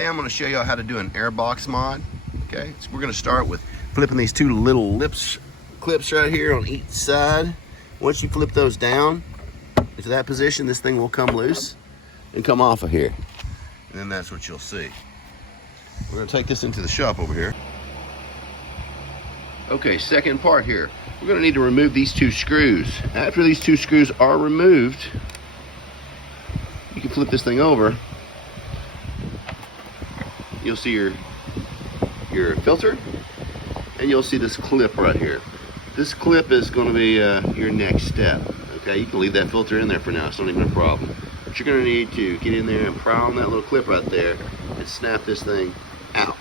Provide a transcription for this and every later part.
today I'm going to show you how to do an Airbox mod. Okay, so we're going to start with flipping these two little clips right here on each side. Once you flip those down into that position, this thing will come loose and come off of here. And then that's what you'll see. We're going to take this into the shop over here. Okay, second part here. We're going to need to remove these two screws. After these two screws are removed, you can flip this thing over. You'll see your filter, and you'll see this clip right here. This clip is going to be your next step. Okay, you can leave that filter in there for now. It's not even a problem. But you're going to need to get in there and pry on that little clip right there and snap this thing out.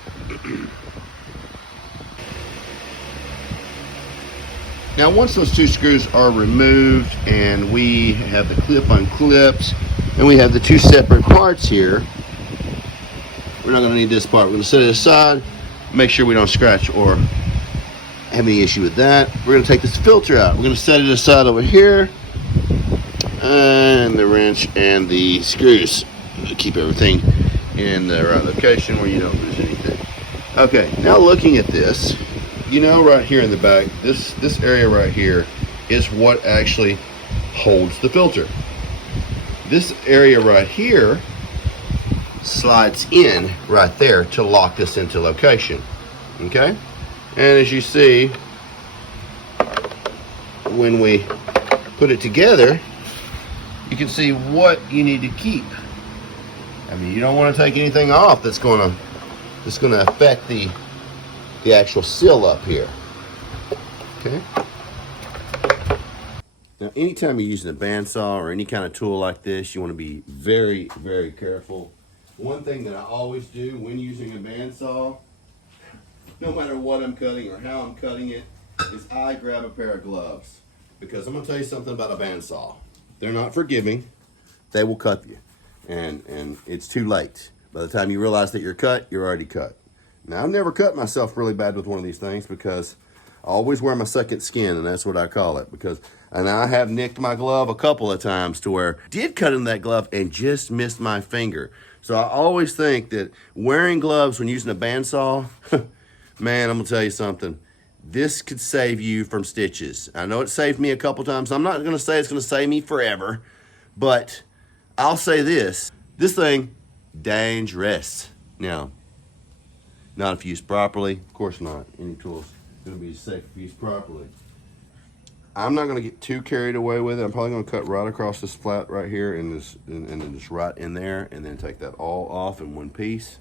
Now, once those two screws are removed and we have the clip unclipped and we have the two separate parts here, we're not going to need this part. We're going to set it aside, make sure we don't scratch or have any issue with that. We're going to take this filter out. We're going to set it aside over here, and the wrench and the screws to keep everything in the right location where you don't lose anything. Okay, now looking at this, you know, right here in the back, this area right here is what actually holds the filter. This area right here slides in right there to lock this into location. Okay, and as you see, when we put it together, you can see what you need to keep. I mean, you don't want to take anything off that's going to affect the actual seal up here. Okay. Now, anytime you're using a bandsaw or any kind of tool like this, you want to be very, very careful. One thing that I always do when using a bandsaw, no matter what I'm cutting or how I'm cutting it, is I grab a pair of gloves. Because I'm going to tell you something about a bandsaw. They're not forgiving. They will cut you. And it's too late. By the time you realize that you're cut, you're already cut. Now, I've never cut myself really bad with one of these things because I always wear my second skin, and that's what I call it. And I have nicked my glove a couple of times to where I did cut in that glove and just missed my finger. So I always think that wearing gloves when using a bandsaw, man, I'm going to tell you something. This could save you from stitches. I know it saved me a couple times. I'm not going to say it's going to save me forever, but I'll say this. This thing, dangerous. Now, not if used properly. Of course not. Any tool's going to be safe if used properly. I'm not going to get too carried away with it. I'm probably going to cut right across this flat right here and then just right in there, and then take that all off in one piece.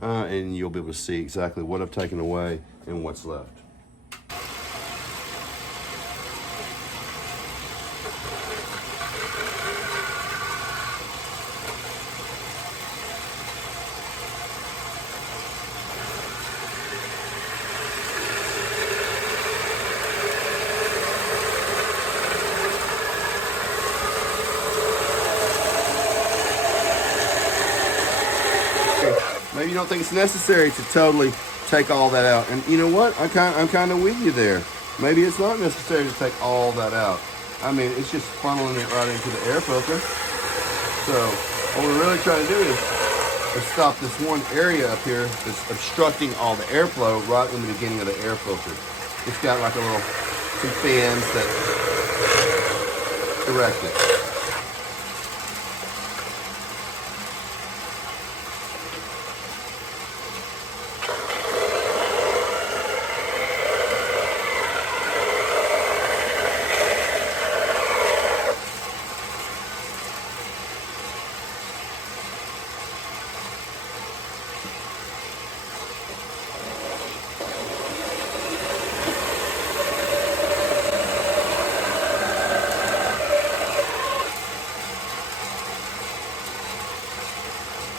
And you'll be able to see exactly what I've taken away and what's left. Maybe you don't think it's necessary to totally take all that out. And you know what? I'm kind of with you there. Maybe it's not necessary to take all that out. I mean, it's just funneling it right into the air filter. So what we're really trying to do is stop this one area up here that's obstructing all the airflow right in the beginning of the air filter. It's got like some fans that direct it.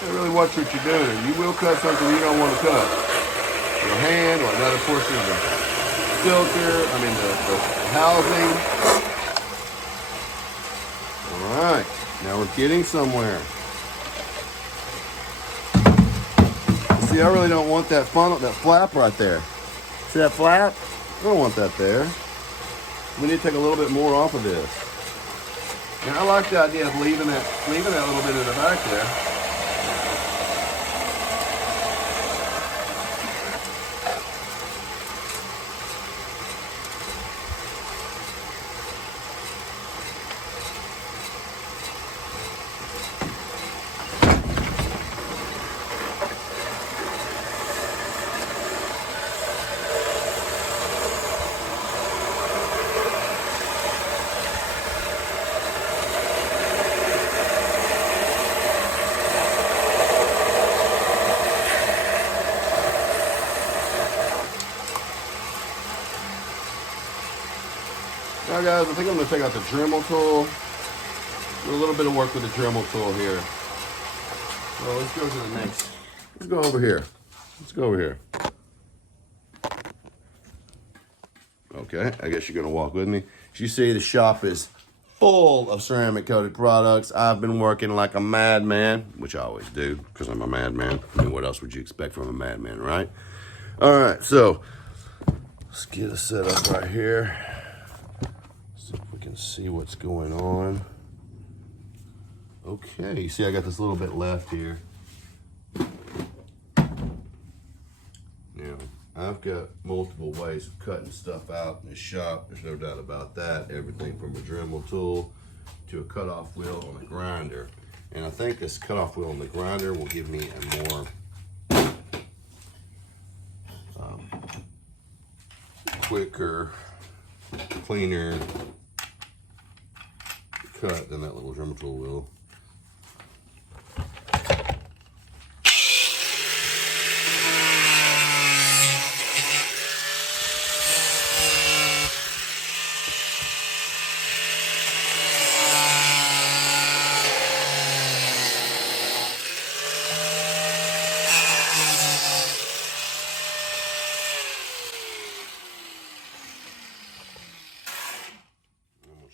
Really watch what you're doing. You will cut something you don't want to cut. Your hand or another portion of the filter, the housing. All right, now we're getting somewhere. See, I really don't want that funnel, that flap right there. See that flap? I don't want that there. We need to take a little bit more off of this. And I like the idea of leaving that little bit in the back there. Now guys, I think I'm gonna take out the Dremel tool. Do a little bit of work with the Dremel tool here. So let's go to the next. Let's go over here. Let's go over here. Okay, I guess you're gonna walk with me. As you see, the shop is full of ceramic coated products. I've been working like a madman, which I always do because I'm a madman. I mean, what else would you expect from a madman, right? All right, so let's get it set up right here. See if we can see what's going on. Okay, you see I got this little bit left here. Now, I've got multiple ways of cutting stuff out in the shop. There's no doubt about that. Everything from a Dremel tool to a cutoff wheel on a grinder. And I think this cutoff wheel on the grinder will give me a more quicker, cleaner cut than that little Dremel tool will.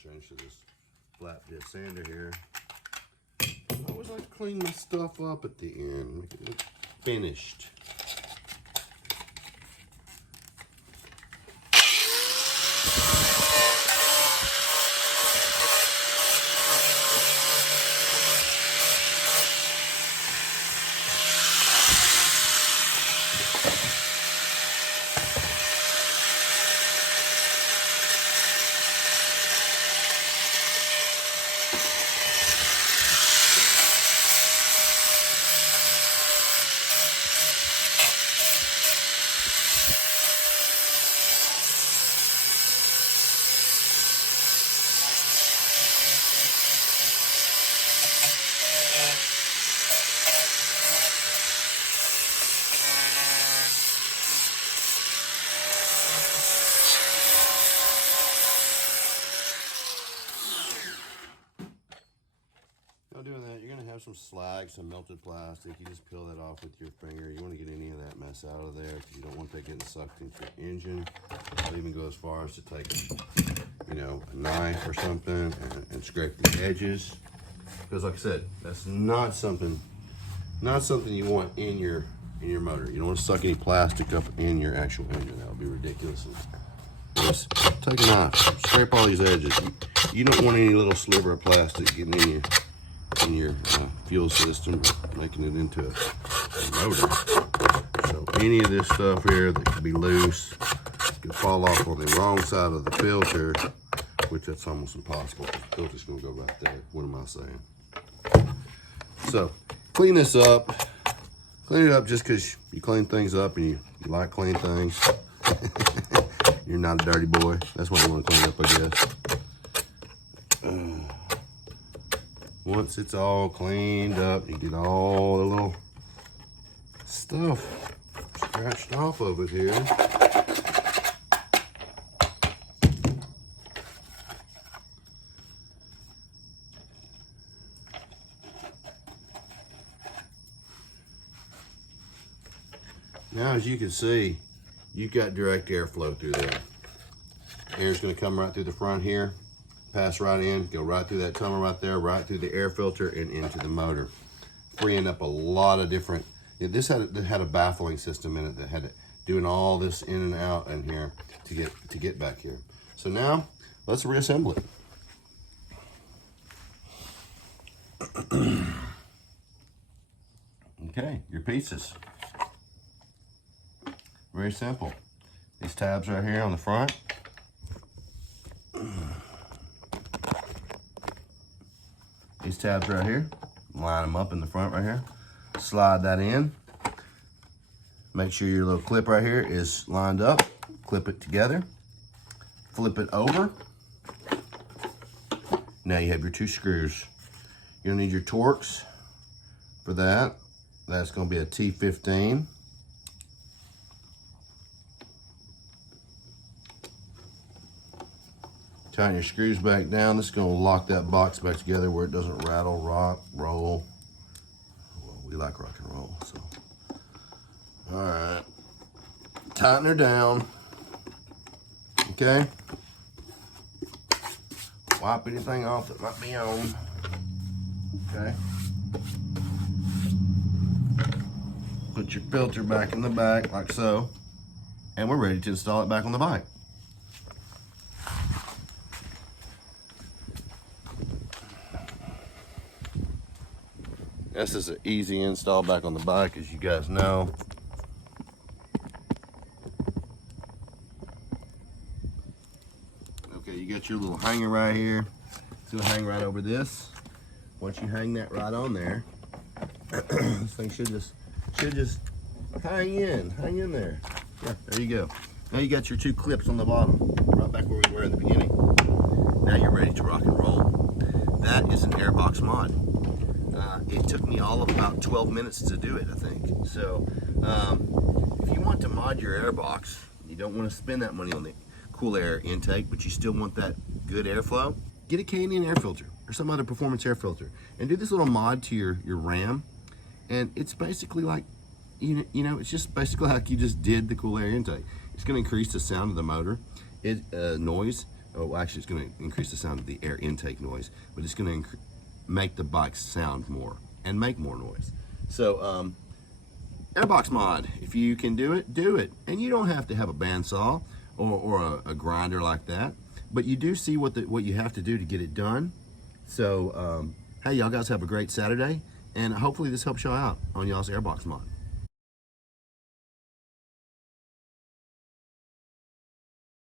Change to this flat bit sander here. I always like to clean my stuff up at the end, make it look finished. Doing that, you're gonna have some slag, some melted plastic. You just peel that off with your finger. You want to get any of that mess out of there because you don't want that getting sucked into your engine. I'll even go as far as to take, you know, a knife or something and scrape the edges. Because, like I said, that's not something you want in your motor. You don't want to suck any plastic up in your actual engine. That would be ridiculous. Just take a knife, scrape all these edges. You don't want any little sliver of plastic getting in your fuel system, making it into a motor. So any of this stuff here that could be loose could fall off on the wrong side of the filter, which that's almost impossible. The filter's gonna go right there. What am I saying? So clean this up. Clean it up just because you clean things up and you like clean things. You're not a dirty boy. That's why you want to clean up, I guess. Once it's all cleaned up, you get all the little stuff scratched off of it here. Now, as you can see, you've got direct airflow through there. Air's going to come right through the front here, pass right in, go right through that tunnel right there, right through the air filter and into the motor, freeing up a lot of different. This had a baffling system in it that had it doing all this in and out in here to get back here. So now let's reassemble it. Okay, your pieces. Very simple. These tabs right here on the front. These tabs right here, line them up in the front right here. Slide that in. Make sure your little clip right here is lined up. Clip it together. Flip it over. Now you have your two screws. You'll need your Torx for that. That's going to be a T15. Tighten your screws back down. This is going to lock that box back together where it doesn't rattle, rock, roll. Well, we like rock and roll, so. All right. Tighten her down. Okay. Wipe anything off that might be on. Okay. Put your filter back in the back like so. And we're ready to install it back on the bike. This is an easy install back on the bike, as you guys know. Okay, you got your little hanger right here. It's gonna hang right over this. Once you hang that right on there, this thing should just hang in there. Yeah, there you go. Now you got your two clips on the bottom, right back where we were in the beginning. Now you're ready to rock and roll. That is an Airbox mod. It took me all of about 12 minutes to do it, I think. So, if you want to mod your Airbox, you don't want to spend that money on the cool air intake, but you still want that good airflow, get a Canadian air filter or some other performance air filter and do this little mod to your RAM. And it's basically like, you know, it's just basically like you just did the cool air intake. It's going to increase the sound of the motor, noise. Oh, actually, it's going to increase the sound of the air intake noise, but it's going to make the bike sound more and make more noise. So, Airbox mod, if you can do it, do it. And you don't have to have a bandsaw or a grinder like that, but you do see what you have to do to get it done. So, hey, y'all guys have a great Saturday, and hopefully this helps y'all out on y'all's Airbox mod.